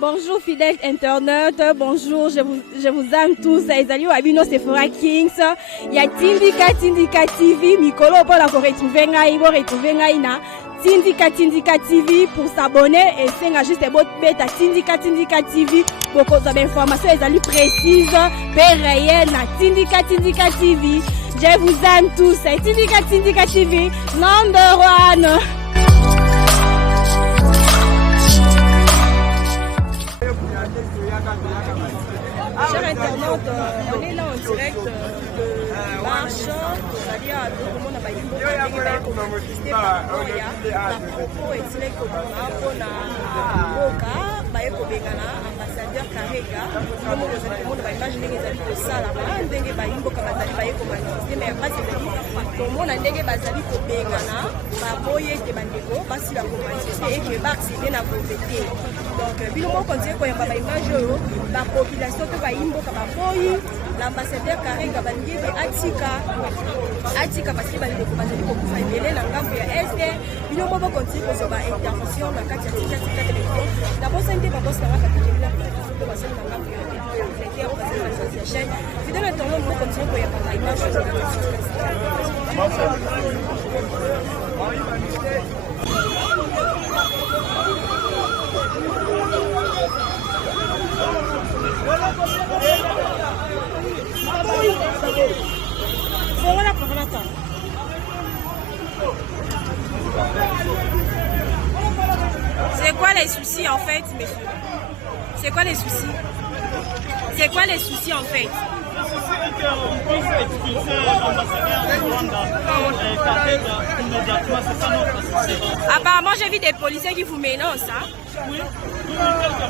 Bonjour fidèles internautes, bonjour, je vous aime tous. Ezali Wabino Sephora Kings. Il y a Tindika TV, Mikolo pour la retrouver ngai na Tindika TV pour s'abonner et c'est juste beta Tindika TV pour cause d'informations ezali précises, réelles na Tindika TV. Je vous aime tous. Tindika TV, number one. Chers internautes, on est là en direct marche, c'est-à-dire tout le monde a pas eu la propos et direct ambassadeur Karega, tout le monde va imaginer que les de ça là-bas, ndenge ba imboka bazali ba yeko manifester mais pas c'est dit tout le monde a ndenge bazali ko bengana ba boye ke bandeko basi la ko manifester et que ba accéder na propriété. Donc biloko continue ko yamba ba image yo la population to ba imboka ba boyi l'ambassadeur Karega bandie de atika parce que bandeko bazali ko kufa mbele na ngambo ya este biloko ba continue ko ba intervention na kati ya télévision d'abord ça n'était pas boss na kati fidèle internaute nous continuons pour y avoir la image c'est quoi les soucis en fait, messieurs? C'est quoi les soucis? C'est quoi les soucis en fait? Apparemment j'ai vu des policiers qui vous menacent, hein? Oui, vous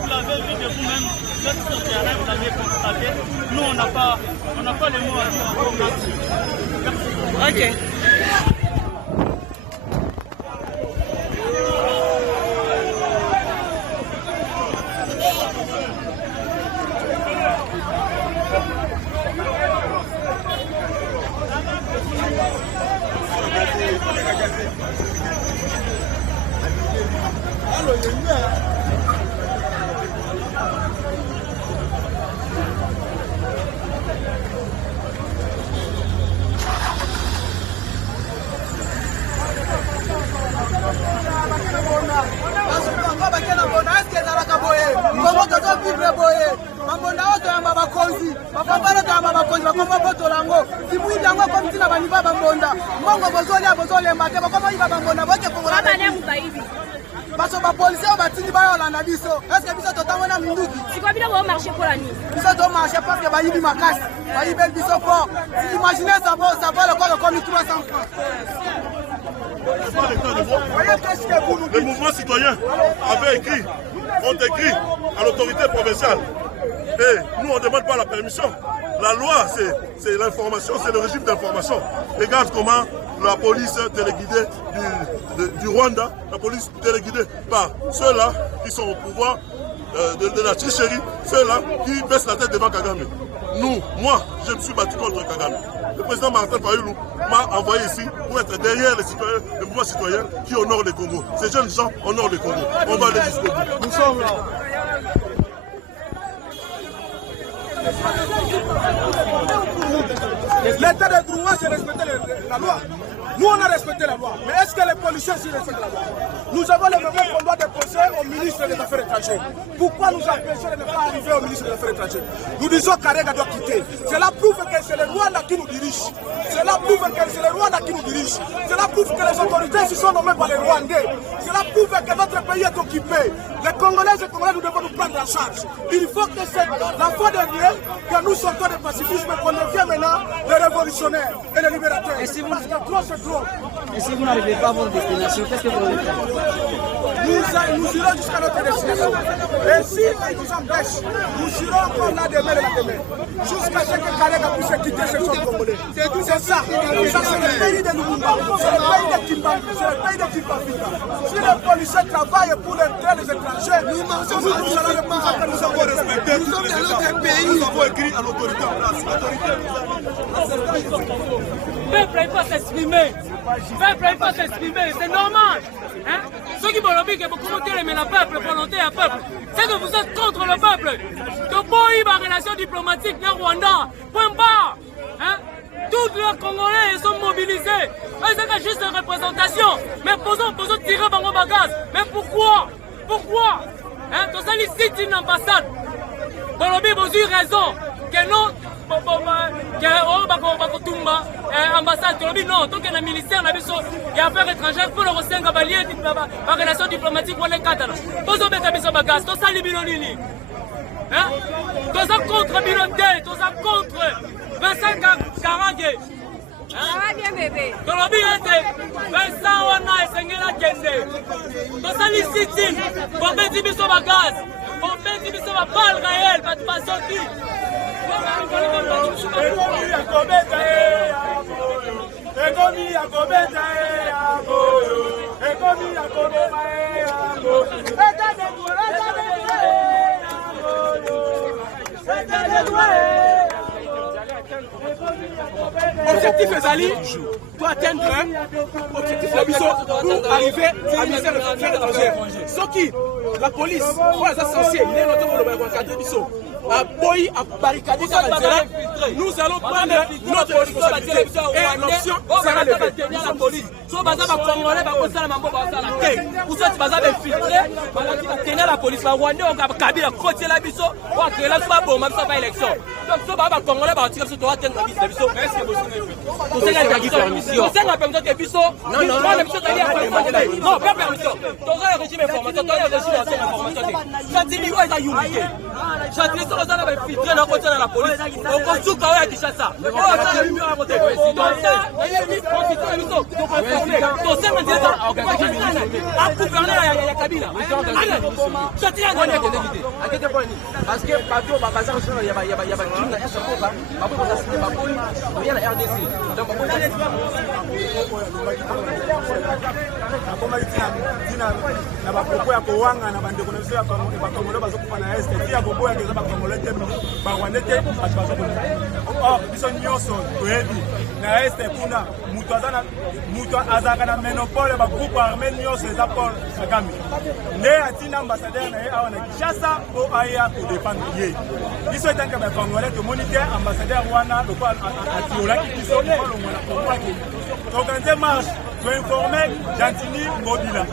l'avez vu de vous-même, vous êtes sur le terrain, vous l'avez constaté. Nous on n'a pas les mots à dire. Ok. Parce que les policiers ont battu les Hollandais. Est-ce que vous avez un minute? C'est quoi bien vous marcher pour la nuit? Vous doit marcher parce que vous avez ma casse. Vous avez des fort. Imaginez ça va le corps comme 300 francs. Le mouvement citoyen avait écrit, ont écrit à l'autorité provinciale. Et nous on ne demande pas la permission. La loi c'est l'information, c'est le régime d'information. Regarde comment la police téléguidée du Rwanda, la police téléguidée par ceux-là qui sont au pouvoir de la tricherie, ceux-là qui baissent la tête devant Kagame. Moi, je me suis battu contre Kagame. Le président Martin Fayulu m'a envoyé ici pour être derrière les citoyens, le mouvement citoyen qui honore le Congo. Ces jeunes gens honorent le Congo. On va aller jusqu'au bout. Nous sommes là. L'état de droit, c'est respecter la loi. Nous, on a respecté la loi. Mais est-ce que les policiers s'y respectent la loi? Nous avons le même qu'on doit déposer au ministre des Affaires étrangères. Pourquoi nous empêcher de ne pas arriver au ministre des Affaires étrangères? Nous disons qu'Arega doit quitter. Cela prouve que c'est le Rwanda qui nous dirige. Cela prouve que c'est le Rwanda qui nous dirige. Cela prouve que les autorités se sont nommées par les Rwandais. Cela prouve que notre pays est occupé. Les Congolais et les Congolais, nous devons nous prendre en charge. Il faut que c'est la fois dernière que nous sortons du pacifisme, qu'on devient maintenant les révolutionnaires et les libérateurs. Et si parce que trop c'est trop. Et si vous n'arrivez pas à votre destination, qu'est-ce que vous allez faire? Nous irons jusqu'à notre destination. Et si ils nous empêchent, nous irons encore là demain et la demain. Jusqu'à ce que Karega puisse quitter ce sol congolais. C'est ça. Ça, c'est le pays de Lumumba. C'est le pays de Kimbambi. C'est le pays de Kimbafika. Si les policiers travaillent pour l'intérêt des étrangers, nous allons répondre que nous avons respecté. Nous sommes dans notre pays. Nous avons écrit à l'autorité en place. L'autorité nous a peuple il faut s'exprimer. Peuple il faut s'exprimer, c'est normal. Hein? Ceux qui vont dire que vous commentez mais le peuple, volonté à peuple, c'est que vous êtes contre le peuple. Que bon il y a relation diplomatique dans Rwanda. Point barre. Hein? Tous les Congolais sont mobilisés. C'est juste une représentation. Mais posons tirer dans nos bagages. Mais pourquoi? Pourquoi? Hein? Tout ça, ici, c'est une ambassade. Bon, vous avez raison. Que non, ambassade, non, tant qu'il y a un ministère, il y a affaires étrangères, pour le recevoir la relation diplomatique, on est quatre. Posons des bagages. Tout ça, les bilonini. Hein? Tout ça contre Bilonde. Tout ça contre Vincent Karangé. Tolobi ete Vincent wana esengela kende. Tosali sitine, bombe biso ba gaz, bombe biso ba balle réel, ba basoki. Objectif Ezali pour atteindre objectif pour arriver à ministère de l'Affaires étrangères. Ce qui, la police, pour les censés, il est notre encadré biso. À Boy, à barricader nous allons prendre notre responsabilité et l'option sera la police. So baza ba Congolais ba kosala mambo ba sala te. Vous êtes baza ba filtrer, ba tenir la police ba Rwanda on ka Kabila côté la biso, wa que la soit bon même ça pas élection. Donc so ba Congolais ba tirer biso doit tenir la biso. Est-ce que vous savez? C'est la permission. C'est la permission de biso. Non, la biso d'aller à non, pas permission. Dans le régime information, dans le régime information. Chantili wa za yumike. Chantili so za ba filtrer na côté la police. On konsuka wa Kinshasa. On ça le mieux à côté. Donc ça, il y a une profiter la biso. Parce que partout, il y a la RDC. mutu azalaka na monopole bagroupe armé nyonso eza Paul Kagame nde atina ambassadeur na ye awa na Kinshasa po aya kodefendre ye biso etanke bacongolais tomoni te ambassadeur wana lokola atiolaki biso olongwa na Kongo akei toorganize marche toinforme Gentili Mbobila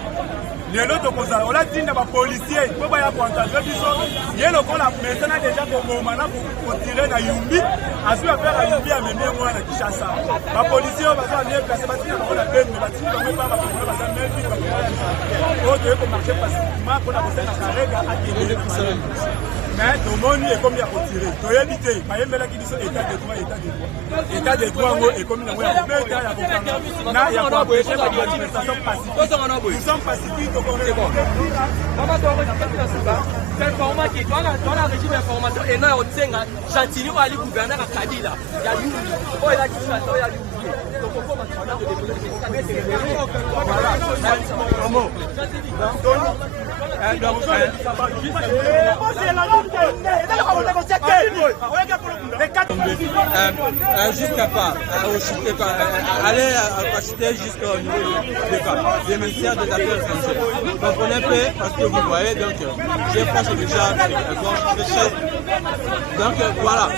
lelo tokozala olatinda bapolisier po baya koencadre biso ye lokola maintenant déjà koboma na kotire na Yumbi azwi affaire à Yumbi amemi yango wana Kinshasa bapolisier oyo baza bien placé batina lokola bene batina bango epa bakongole baza melvi oyo toye komarche pacifiquement mpona kosenga karega akende mais tomoni ekomi ya kotire toyebi te bayembelaki biso état de droit yango ekomi nango ya kobeta ya kokanga na ya koempêche bamanifestation pacifique nous sommes pacifiques c'est format qui doit la régime d'information et non Otsenga Chantili ou Ali gouverneur à Kabila il y a eu oh il a dit ça il y a eu donc on commence à déposer jusqu'à pas aller acheter jusqu'au niveau des ministères des Affaires étrangères. Donc on est prêt parce que vous voyez, donc j'ai proche déjà donc voilà.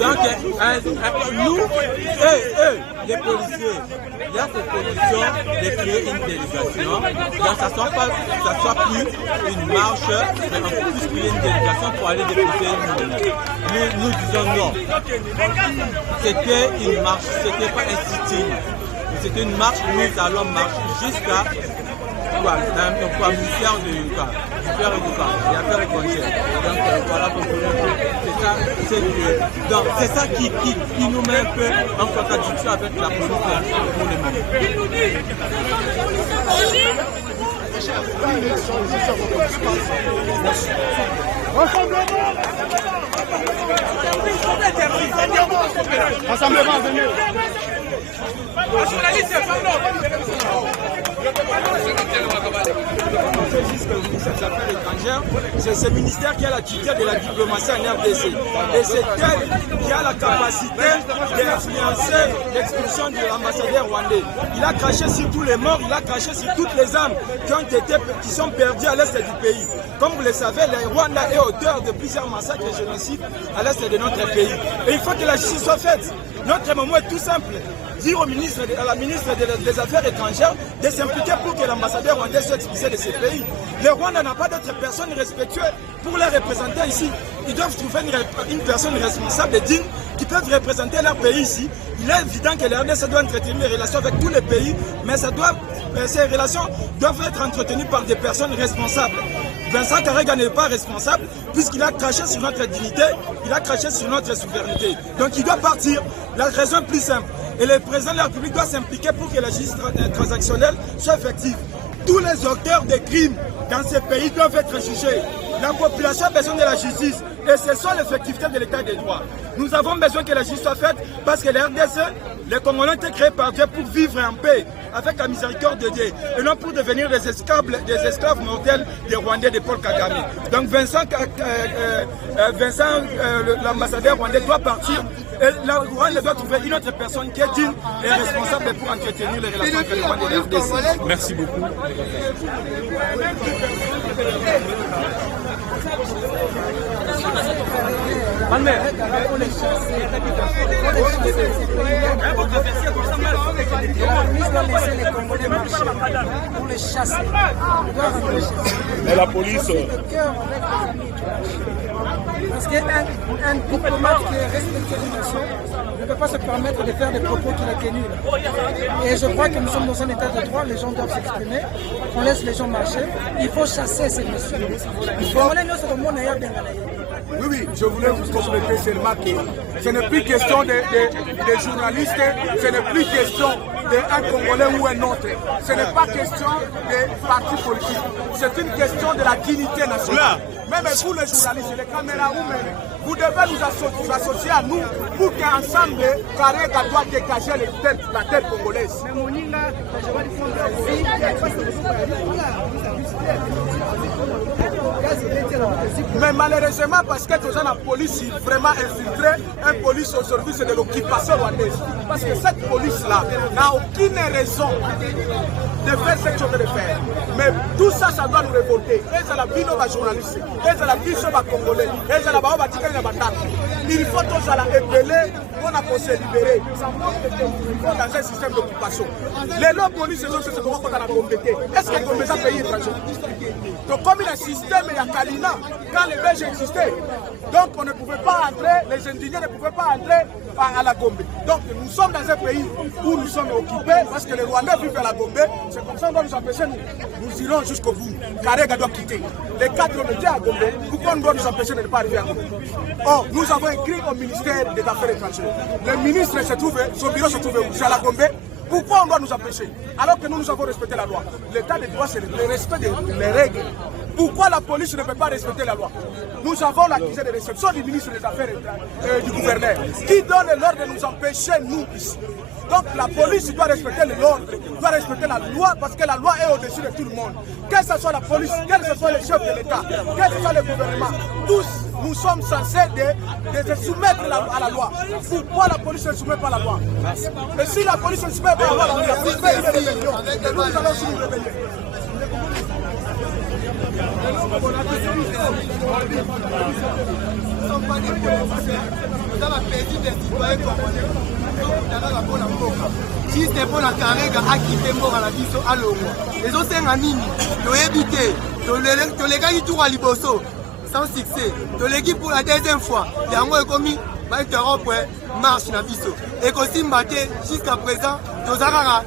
Donc nous, les policiers, il y a cette position de créer une délégation. Donc ça soit plus une marche, mais on peut plus créer une délégation pour aller déposer nous disons non. C'était une marche, c'était pas un sit-in. C'était une marche, nous allons marcher jusqu'à le ministère du Faire et du Affaires étrangères. Donc voilà, c'est ça qui nous met un peu en contradiction avec la police pour le moment. Rassemblement, venez. C'est ce ministère qui a la tutelle de la diplomatie en RDC. Et c'est elle qui a la capacité d'influencer l'expulsion de l'ambassadeur rwandais. Il a craché sur tous les morts, il a craché sur toutes les âmes qui sont perdues à l'est du pays. Comme vous le savez, le Rwanda est auteur de plusieurs massacres et génocides à l'est de notre pays. Et il faut que la justice soit faite. Notre moment est tout simple. Dire à la ministre des Affaires étrangères de s'impliquer pour que l'ambassadeur rwandais soit expulsé de ces pays. Le Rwanda n'a pas d'autres personnes respectueuses pour les représenter ici. Ils doivent trouver une personne responsable et digne qui peut représenter leur pays ici. Il est évident que la RDC doit entretenir des relations avec tous les pays, mais ces relations doivent être entretenues par des personnes responsables. Vincent Karega n'est pas responsable puisqu'il a craché sur notre dignité, il a craché sur notre souveraineté. Donc il doit partir. La raison plus simple. Et le président de la République doit s'impliquer pour que la justice transactionnelle soit effective. Tous les auteurs de crimes dans ces pays doivent être jugés. La population a besoin de la justice et ce sont l'effectivité de l'état des droits. Nous avons besoin que la justice soit faite parce que les RDC, les Congolais ont été créés par Dieu pour vivre en paix avec la miséricorde de Dieu et non pour devenir des esclaves mortels des Rwandais de Paul Kagame. Donc l'ambassadeur rwandais doit partir et la Rwanda doit trouver une autre personne qui est digne et responsable pour entretenir les relations entre le Rwanda et le RDC. Merci beaucoup. Et la police. Parce qu'un diplomate qui est respecté d'une nation ne peut pas se permettre de faire des propos qu'il a tenus. Et je crois que nous sommes dans un état de droit, les gens doivent s'exprimer, on laisse les gens marcher. Il faut chasser ces messieurs. Oui, je voulais vous compléter seulement que ce n'est plus question des journalistes, ce n'est plus question d'un Congolais ou un autre. Ce n'est pas question des partis politiques. C'est une question de la dignité nationale. Même vous les journalistes, les caméras-women, vous devez nous associer à nous pour qu'ensemble, Karega doit dégager la tête congolaise. Mais malheureusement, parce que tous la police est vraiment infiltrée, une police au service de l'occupation rwandaise. Parce que cette police-là n'a aucune raison de faire ce chose de faire. Mais tout ça, ça doit nous révolter. Et c'est la vie de nos journalistes, et c'est la vie de nos Congolais, et c'est la vie de nos batailles. Il faut tous la épeler pour se libérer. Dans un système d'occupation. Les lois police, c'est ce qu'on va compléter. Est-ce que comme ça pays étranger? Donc comme il y a un système, il y a Kalina, quand les Belges existaient, donc on ne pouvait pas entrer, les indignés ne pouvaient pas entrer à la Gombe. Donc nous sommes dans un pays où nous sommes occupés parce que les Rwandais vivent à la Gombe. C'est comme ça qu'on doit nous empêcher, nous irons jusqu'au bout. Karega doit quitter. Les 4 ont été à Gombe. Pourquoi on doit nous empêcher de ne pas arriver à Gombe? Or, nous avons écrit au ministère des Affaires étrangères. Le ministre se trouve, son bureau se trouve où? C'est à la Gombe. Pourquoi on doit nous empêcher? Alors que nous avons respecté la loi. L'état de droit, c'est le respect des règles. Pourquoi la police ne peut pas respecter la loi? Nous avons l'accusé de réception du ministre des Affaires du gouverneur qui donne l'ordre de nous empêcher, nous, ici. Donc la police doit respecter l'ordre, doit respecter la loi parce que la loi est au-dessus de tout le monde. Que ce soit la police, que ce soit les chefs de l'État, que ce soit le gouvernement, tous nous sommes censés de se soumettre à la loi. Pourquoi la police ne soumet pas à la loi? Et si la police ne soumet pas à la loi, la police fait une rébellion. Et nous allons aussi nous rébeller. Si c'était pour la Karega à quitter mort à la biso à l'eau. Les autres c'est un nini, le éviter, les gars qui tournent à Liboso sans succès, l'équipe pour la deuxième fois, il y a un commis, va être marche na biso. Et aussi maté jusqu'à présent, nos arara,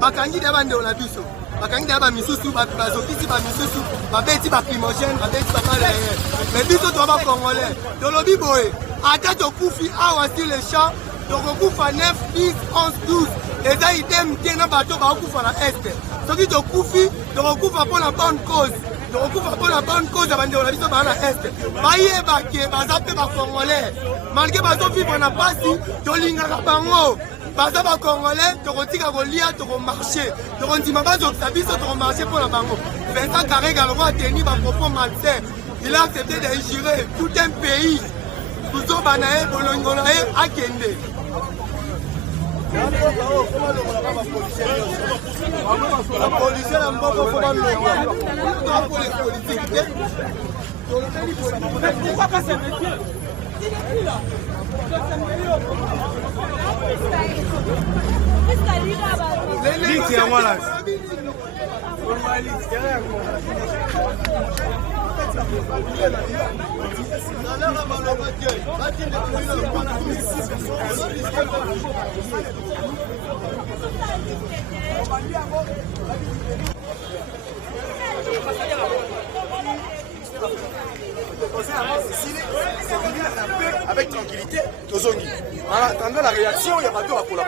bakangi d'abandon na biso. Bakangi d'abandon misusu, bazokisi ba misusu, babeti ba primogène, babeti ba malais. Mais biso to ba congolais, to lobi boé, attaque au koufi awa sur les champs. Donc on couvre à 9, 10, 11, 12. Les gens ils t'aiment bien dans le bateau, on couvre à l'est. Ce qui te couvre, on couvre pour la bonne cause. tokokufa mpona bonne cause ya bandeko na biso baa na este bayebake baza mpe bacongolais malgré bazovivre na pasi tolingaka bango baza bacongolais tokotika kolia tokomarche tokondima bazokisa biso tokomarche mpona bango Vincent Karega longo ateni bapropos malsain il a accepté d'injurer tout un pays tozoba na ye bolongo na ye akende la police na mboko fo balongwa pour les politiques pourquoi pas ces messieurs avec tranquillité, en attendant la réaction, il y a pas de collaborer.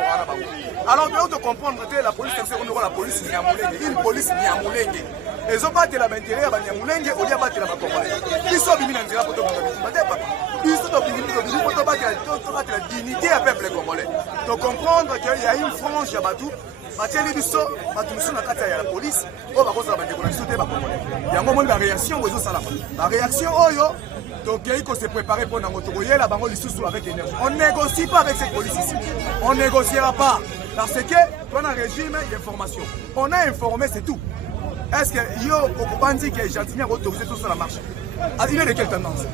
Alors, de comprendre que la police, c'est la police Niamulenge, une police Niamulenge. Ils ont battu la mentire à Niamulenge, au lieu de battre la Congolais. Ils sont venus dans pour ils sont pour battre la dignité à peuple congolais. Donc, comprendre qu'il y a une frange à Batou. Mathieu Bisso, Matoussou na kata ya la police, on va cause la déconnexion des Congolais. Il y a un moment de la réaction aux autres. La réaction, donc il faut se préparer pour notre la bango sous avec énergie. On ne négocie pas avec cette police ici. On ne négociera pas. Parce que dans un régime, il y a information. On a informé, c'est tout. Est-ce que yo Okubandi qui est gentil à autoriser tout ça la marche? Il est de quelle tendance?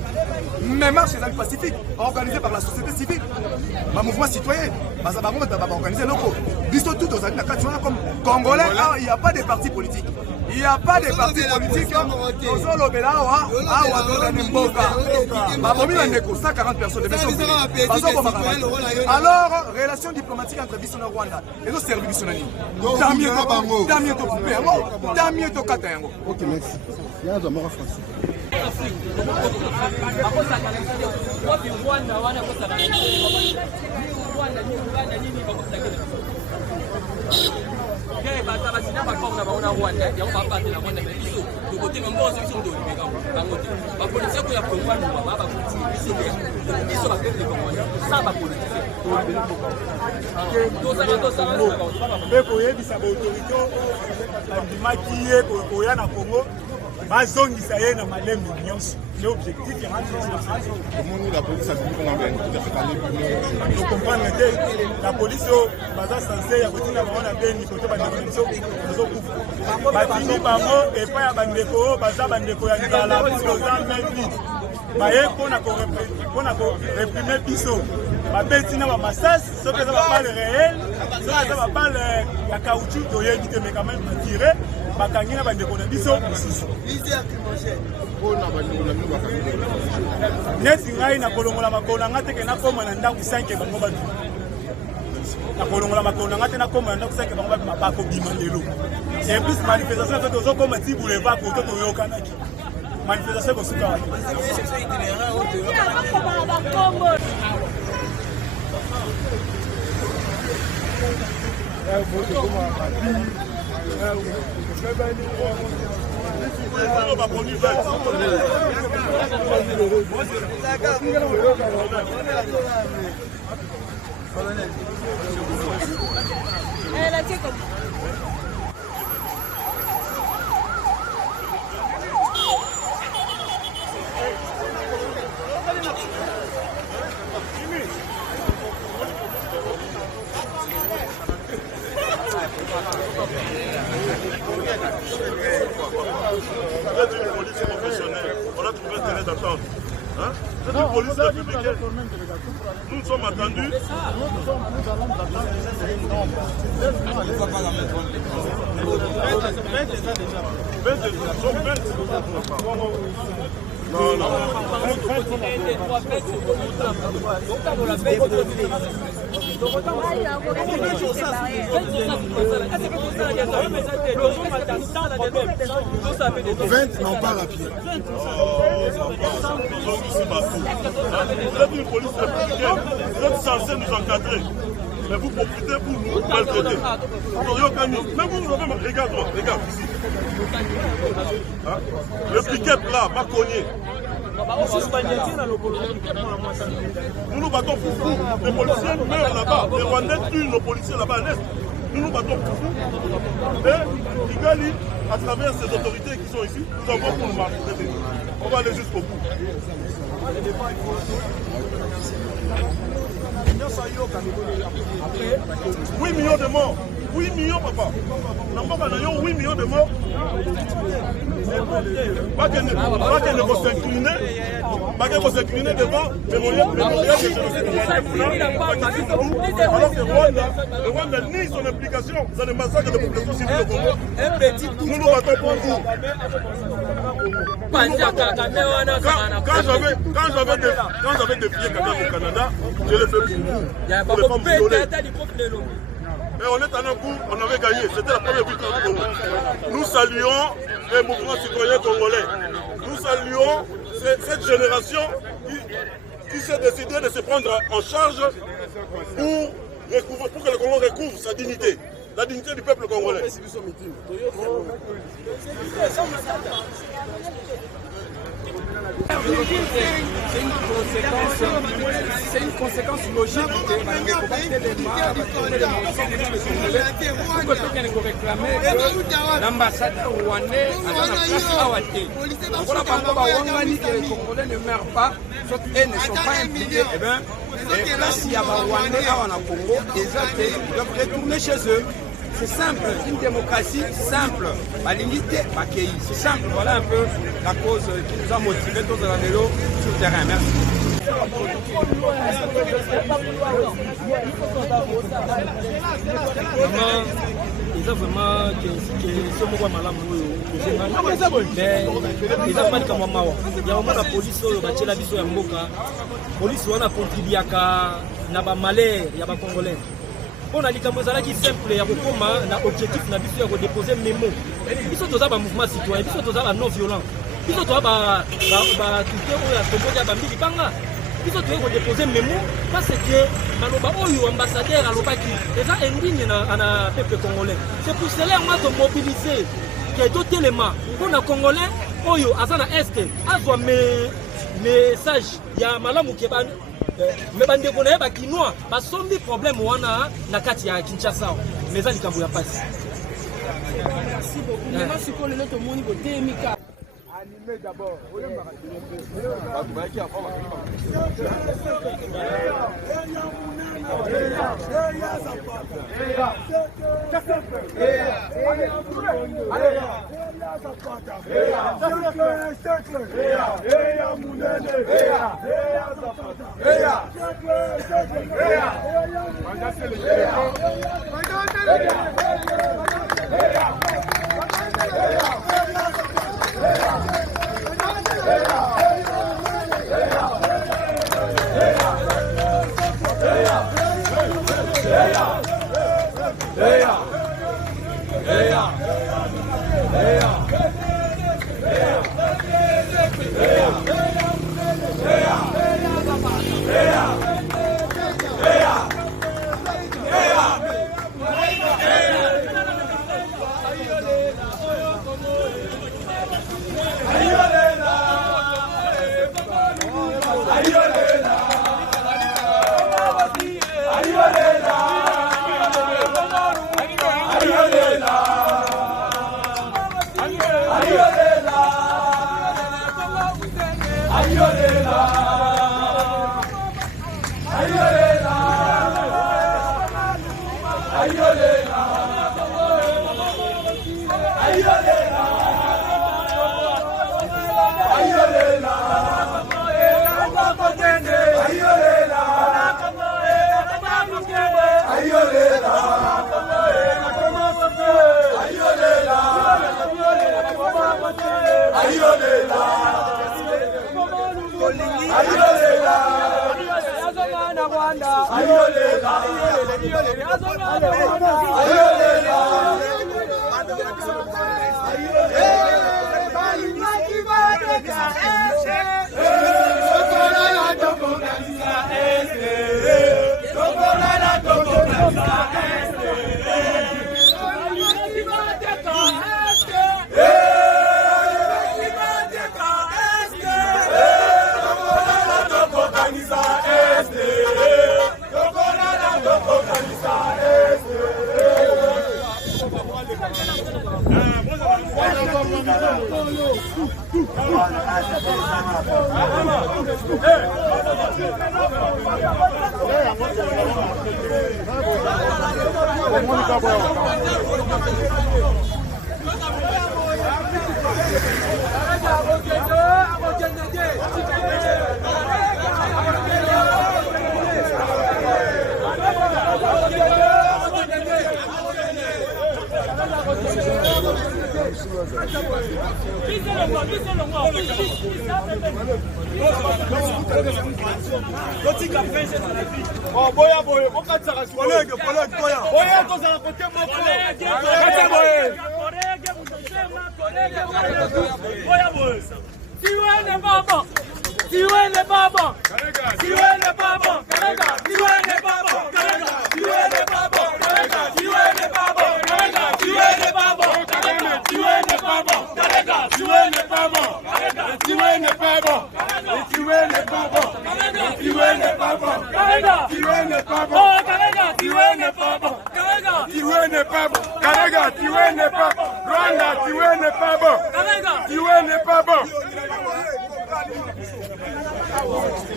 Mais marche les amis pacifiques, organisée par la société civile. Un mouvement citoyen, organisé locaux. Bisous tout aux amis comme Congolais, il n'y a pas de parti politique. Il n'y a pas de parti politique. 140 personnes de alors, relation diplomatique entre Bissau et Rwanda. Et nous servions Bissau. Ok, merci. bazongisa ye na malembe nyonso le objectif ya la police a comprendre que la police baza censé ya kotina bango na beni koto bandeko biso bazokufa batindi bango epai ya bandeko baza bandeko ya nzala baza même baye mpona koreprime biso babeti na bamasasi soki eza babale réel soki eza babale ya caoutchouc toyebi te mais quand même batire bakangi na bandeko na biso mosusu neti ngai nakolongola makolo na nga te ke nakoma na ndako 5 bango batu nakolongola makolo na nga te nakoma na ndako 5 bango batu mabako bima lelo et plus manifestation soki ozokoma ti boulevard koto toyokanaki manifestation kosuka wapi On a trouvé un terrain d'attente. Hein? C'est une police républicaine. Nous sommes attendus. Non, non. Non, pas à pied. Vous êtes une police républicaine. Vous êtes censé nous encadrer. Mais vous profitez pour nous maltraiter. Mais vous, regarde-moi, regarde ici. Le pick-up là, pas cogné. Nous nous battons pour vous. Les policiers meurent là-bas. Les Rwandais tuent nos policiers là-bas à l'Est. Nous nous battons pour vous. Et Kigali, à travers ces autorités qui sont ici, nous avons pour nous marcher. On va aller jusqu'au bout. 8 millions de morts. 8 millions, papa. 8 millions de morts. Pas qu'elle ne va s'incliner devant le mémorial de génocide. Alors que le Rwanda nie son implication dans les massacres de population civile au Congo. Nous nous battons pour vous. Quand j'avais défié Kagame au Canada, je l'ai fait pour vous. Pour les femmes violées. Mais on est en un coup, on avait gagné. C'était la première victoire du Congo. Nous saluons les mouvements citoyens congolais. Nous saluons cette génération qui s'est décidée de se prendre en charge pour que le Congo recouvre sa dignité. La dignité du peuple congolais. C'est une conséquence logique de l'ambassadeur rwandais à la place Awate. Les Congolais ne meurent pas, sauf qu'ils ne sont pas impliqués. Eh bien, s'il y a des Rwandais à Congo, ils doivent retourner chez eux. C'est simple, une démocratie simple. C'est simple, voilà un peu la cause qui nous a motivés tous dans le vélo sur le terrain. Merci. Ils ont vraiment que ce moment malade mais ils ont pas de comment il y a un moment la police la biso ya mboka police wana contribuer à na ba malheur ya ba congolais. On a dit que nous allons simple, il y a un objectif de déposer mes mots. Ils sont tous un mouvement citoyen, ils sont tous non violent. Ils sont tous ils sont tous déposer mes mots parce que l'ambassadeur est indigne à peuple congolais. C'est pour cela qu'on a mobilisé que d'autres éléments pour les Congolais, Oyo, Azana Est, Azwa message, il y a Malamu Keban. Mais bande konaye ba kinwa ba sombi problème wana na kati ya Kinshasa mais ça likambo ya passe. Merci beaucoup. Maintenant ce qu'on le tomoni ko temika animé d'abord.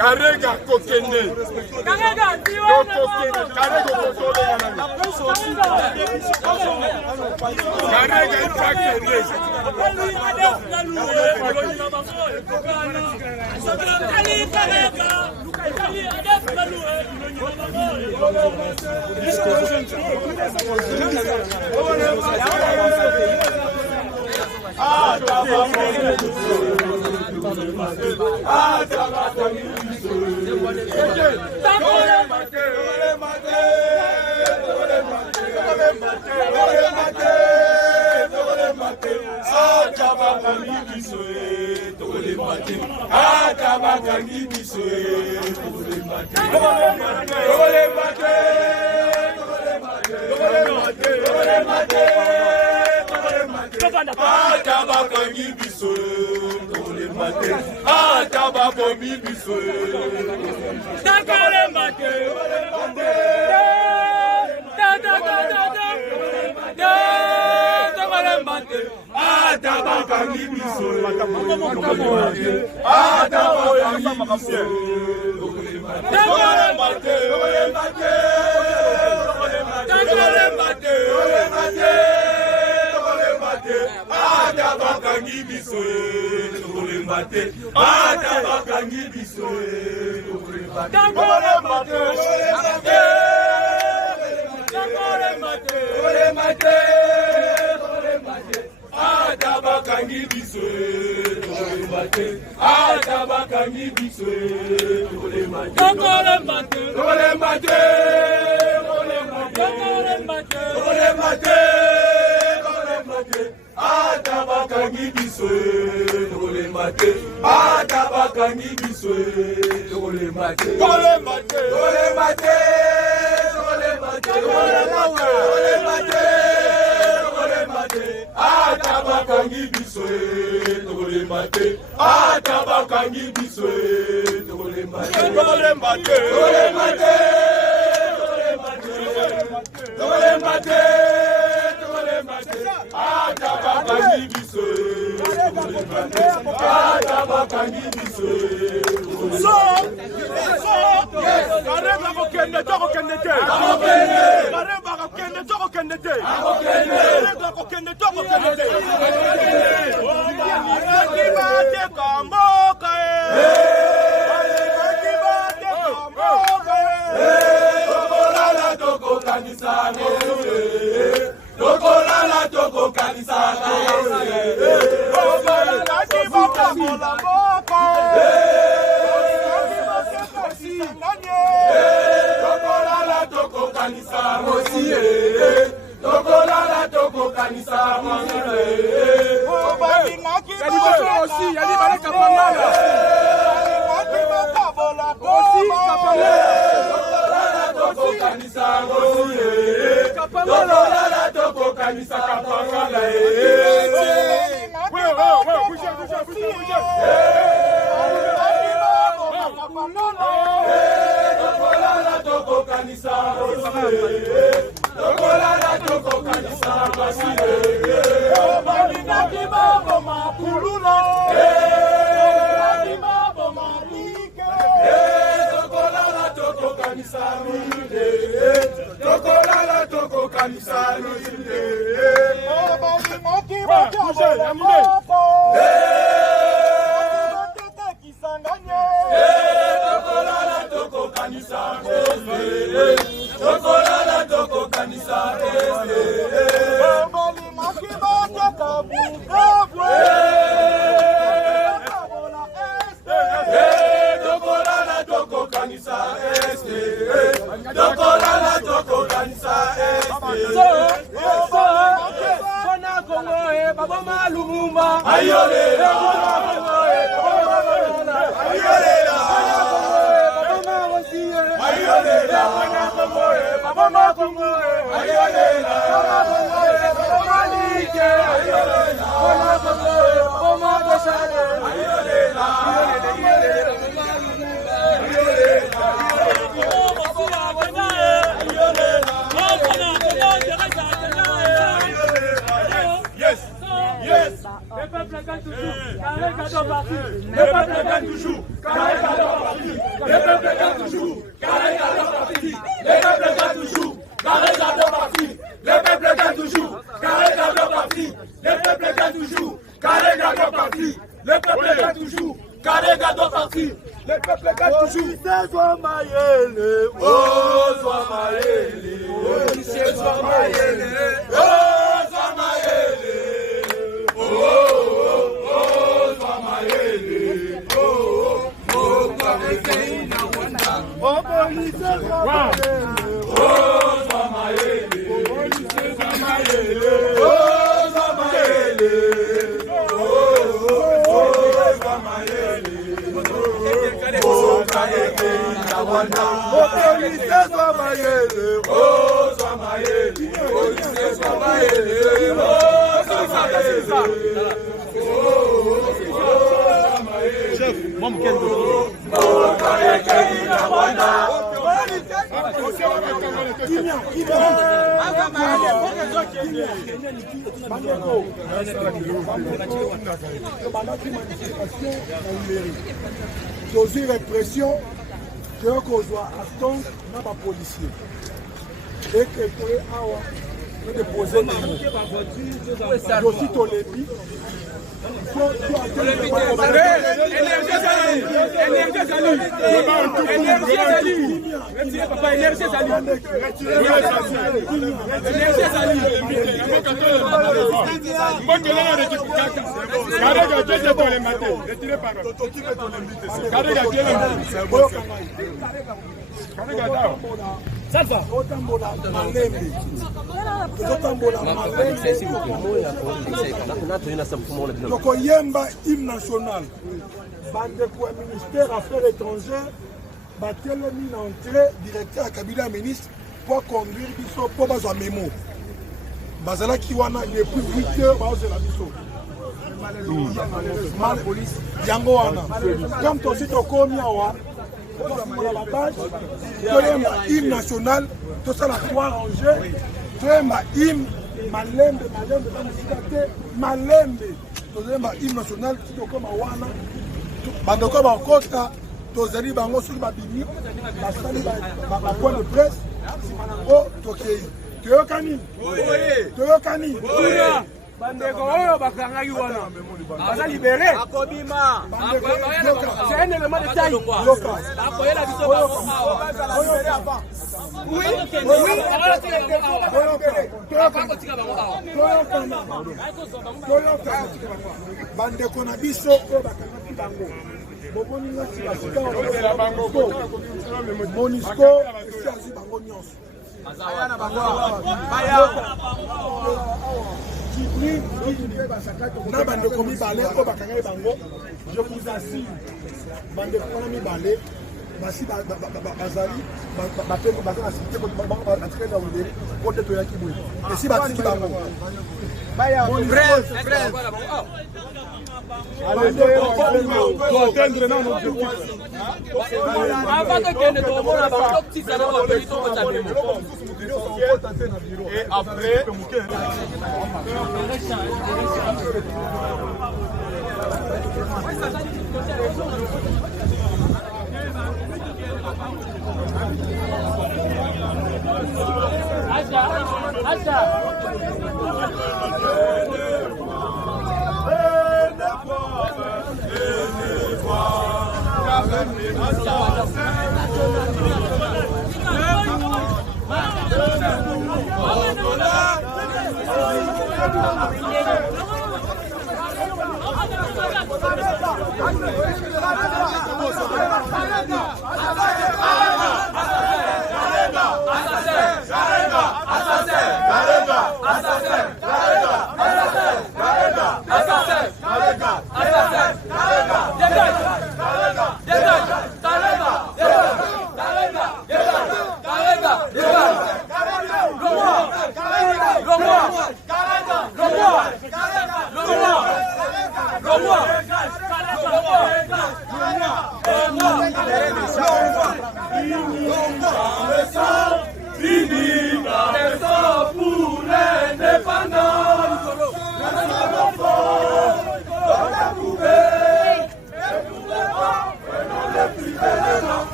Karega kokende. Karega Kulula Le peuple gagne toujours. Karega doit partir. Le peuple gagne toujours. Karega doit partir. Le peuple gagne toujours. Karega doit partir. Le peuple gagne toujours. Karega doit partir. Le peuple gagne toujours. Karega doit partir. Le peuple gagne toujours. Karega doit partir. Le peuple gagne toujours. Oh, Zomaele. Doser répression que kozwa attendre na ba policier et que pour awa de déposer dossier tolebi tokoyemba hymne national bandeko ya ministère affaires étrangères batelemi na entrée directeur ya cabinet ya ministre po conduire biso po bazwa memo bazalaki wana depuis 8 heures bazozela biso yango wana comme tosi tokomi awa tokomola babage toyemba hymne national tosala 3 rangées toyemba hymne malembe na musika te malembe tozoyemba hymne national tokoma wana bandeko bakota tozali bango soki babimi basali bapoint de presse nsima nango tokei toyokani bandeko oyo bakangaki wana baza libere akobima c'est un élément de taille akoyela biso bandeko na biso oyo bakangaki bango bomoni ngati basika monisco esi azwi bango nyonso na bandeko mibale oyo bakangaki bango je vous assure bandeko wana mibale basi bazali baza na site batikali na wiberi po te toyaki boye esi batiki bango atteindre na objectif avant de kende tomona bango tisa na babeli tokota memo et après Karega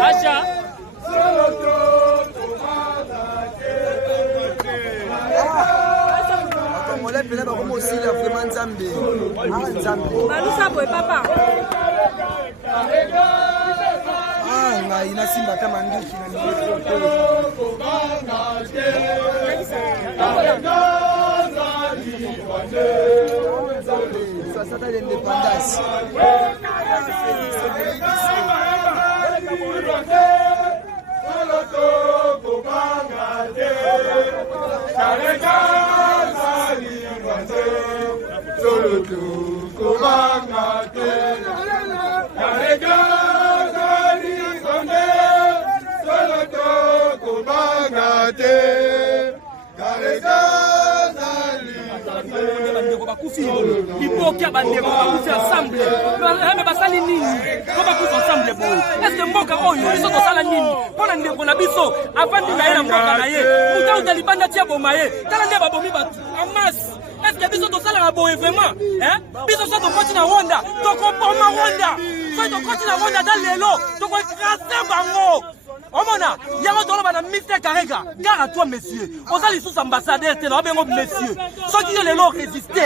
Acha. Congolais pena ba komo aussi la vraiment Nzambe. Nzambe. Balusa boy papa. Ah, ina simba kama nduki na ça ça l'indépendance. Lipokia bandeko bakufi ensemble mais basali nini ko bakufi ensemble boy est-ce que mboka oyo biso tosala nini mpona ndeko na biso avandi na ye na mboka na ye muta utalibanda tia boma ye tala nde babomi bato amasi est-ce que biso tosalaka boye vraiment biso so tokoti na Rwanda tokoboma Rwanda so tokoti na Rwanda ta lelo tokoekrase bango Omona, yango toloba na Mr. Karega, gare à toi monsieur. Osali sous ambassadeur te na bengo monsieur. Ceux qui les l'ont résisté.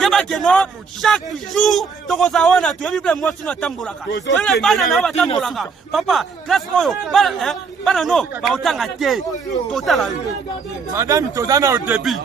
Yeba que non, chaque jour tokoza wana tu bible moi sino tambolaka. Tu bana na ba tambolaka. Papa, classe oyo, bana no, ba otanga te. Total yo. Madame tozana au début.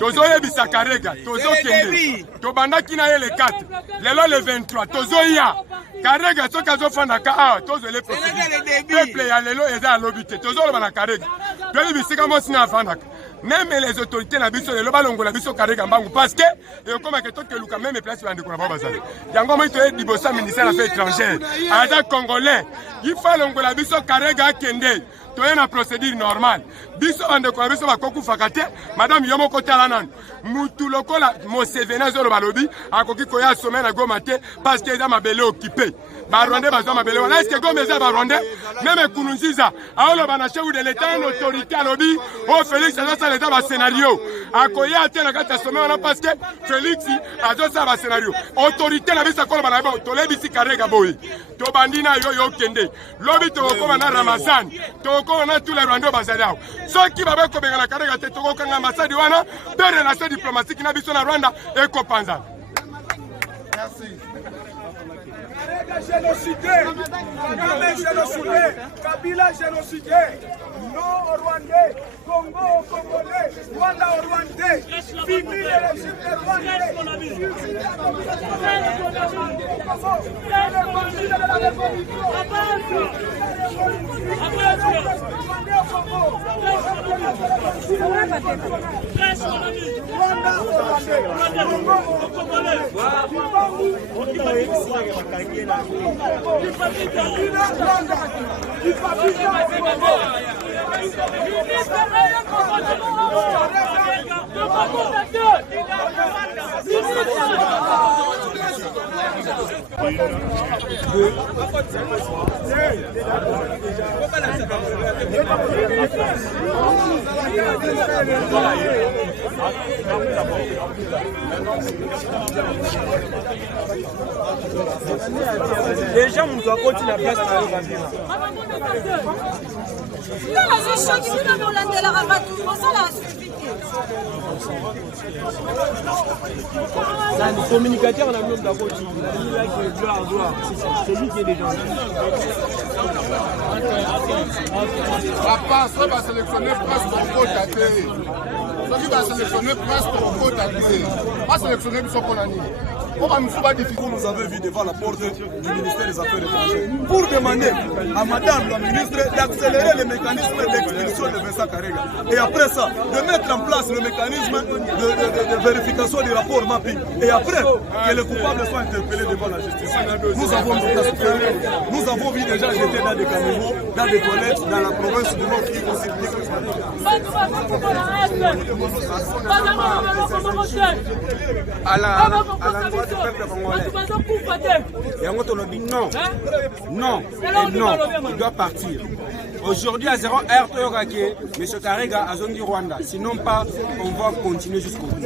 Tozo yebisa Karega, tozo kende. Tobandaki na ye le 4. Lelo le 23, tozo ya. Karega soka zo fanda ka ah tozo le peuple ya lelo eza lobité tozo lo bana Karega tozo bisika mo sina fanda même les autorités na biso lelo balongola biso Karega mbangu parce que et comme que toke luka même place bande ko na ba bazali yango mo to dibosa ministère des affaires étrangères aza congolais il faut longola biso Karega kende toye na procédure normale biso bande ko biso bakoku fakate madame yomo kotala nan mutu lokola mo sevena zoro balobi akoki koya sommet na Goma te parce que eza mabele occupé ba Rwandais bazwa mabele wana est-ce que Goma eza ba Rwandais même Kununziza aolo bana chef de l'état une autorité alobi o Félix azosa l'état ba scénario akoya te na kata sommet wana parce que Félix azosa ba scénario autorité na biso kola bana ba tolebi si Karega boy to bandina yo kende lobi to ko na Ramazan to ko na tous les Rwandais bazalao ceux qui va ko benga na Karega te to ko kanga ambassade wana de relations diplomatiques na biso na Rwanda et Kopanza. Merci. Génocidé, Kagame génocidé, Kabila génocidé, non au Rwandais, Congo au Congolais, Rwanda au Rwandais, fini le régime des Rwandais. Les gens nous doivent continuer à place à le communicateur, on a mis d'abord c'est lui qui est déjà. Papa, ça va sélectionner presque au côté à terre. Ça va sélectionner presque au côté à terre. Pas sélectionner ce qu'on a dit. Vous nous avez vu devant la porte du ministère des Affaires étrangères pour demander à madame la ministre d'accélérer le mécanisme d'expulsion de Vincent Karega. Et après ça, de mettre en place le mécanisme de vérification du rapport mapping. Et après, que les coupables soient interpellés devant la justice. Nous avons vu déjà jeter dans des caniveaux, dans des toilettes, dans la province du Nord qui aussi. À la droite du peuple congolais. Yango tolobi non. Non. Et non. Il doit partir. Aujourd'hui, à 0h, M. Karega a zongi Rwanda. Sinon pas, on va continuer jusqu'au bout.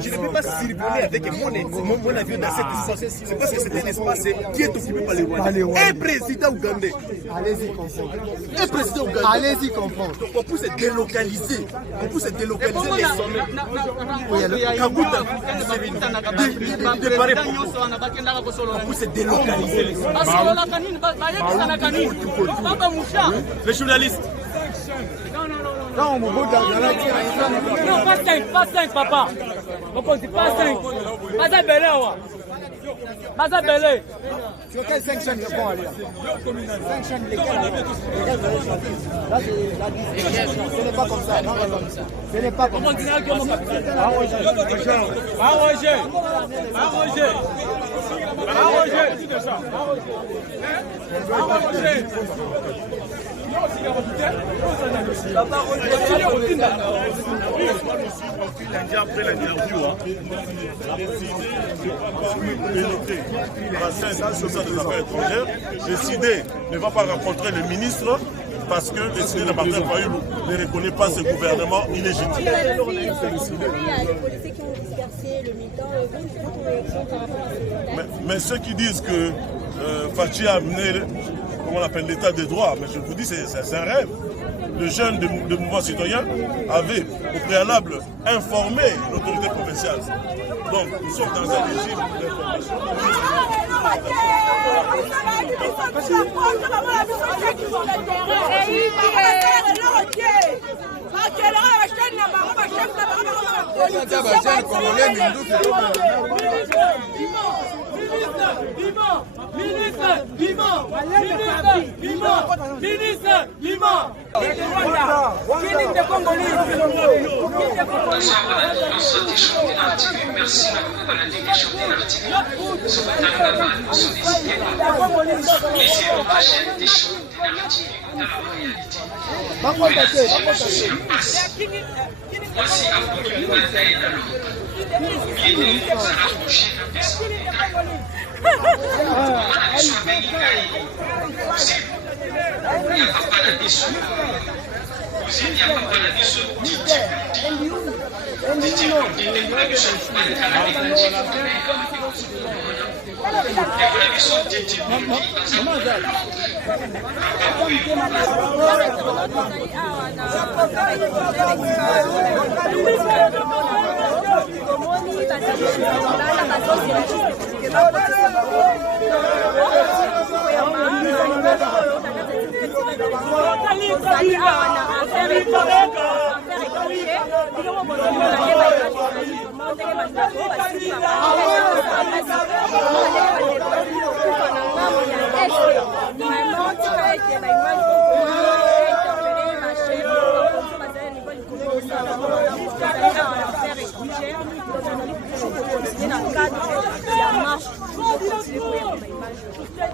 Je ne peux pas circuler avec mon avion dans cet espace. C'est parce que c'est un espace qui est occupé par les Rwandais. Un président ougandais. Allez-y comprendre. Un président ougandais. Allez-y comprendre. On peut se délocaliser. On peut se délocaliser les sommets. Kaguta, on peut se délocaliser les sommets. Les journalistes. Non, pas 5, papa. On dit pas 5. Pas belé, Baza belé. Sur quelle 5 chaînes je prends aller 5 chaînes lesquelles ce n'est pas comme ça. Ce n'est pas comme après l'interview, des Affaires étrangères, décidé ne va pas rencontrer le ministre parce que le décidé de Martin Fayulu ne reconnaît pas ce gouvernement illégitime. Mais ceux qui disent que Fachi a amené, comment on appelle, l'état de droit, mais je vous dis, c'est un rêve. Le jeune de mouvement citoyen avait au préalable informé l'autorité provinciale. Donc nous sommes dans un régime d'information. Merci à la délégation de l'artillerie. Ce matin, nous sommes décidés à laisser le prochain des choses de l'artillerie dans la réalité. Voici un peu de Rwanda et l'autre. Bien nous nous rapprocher de personnes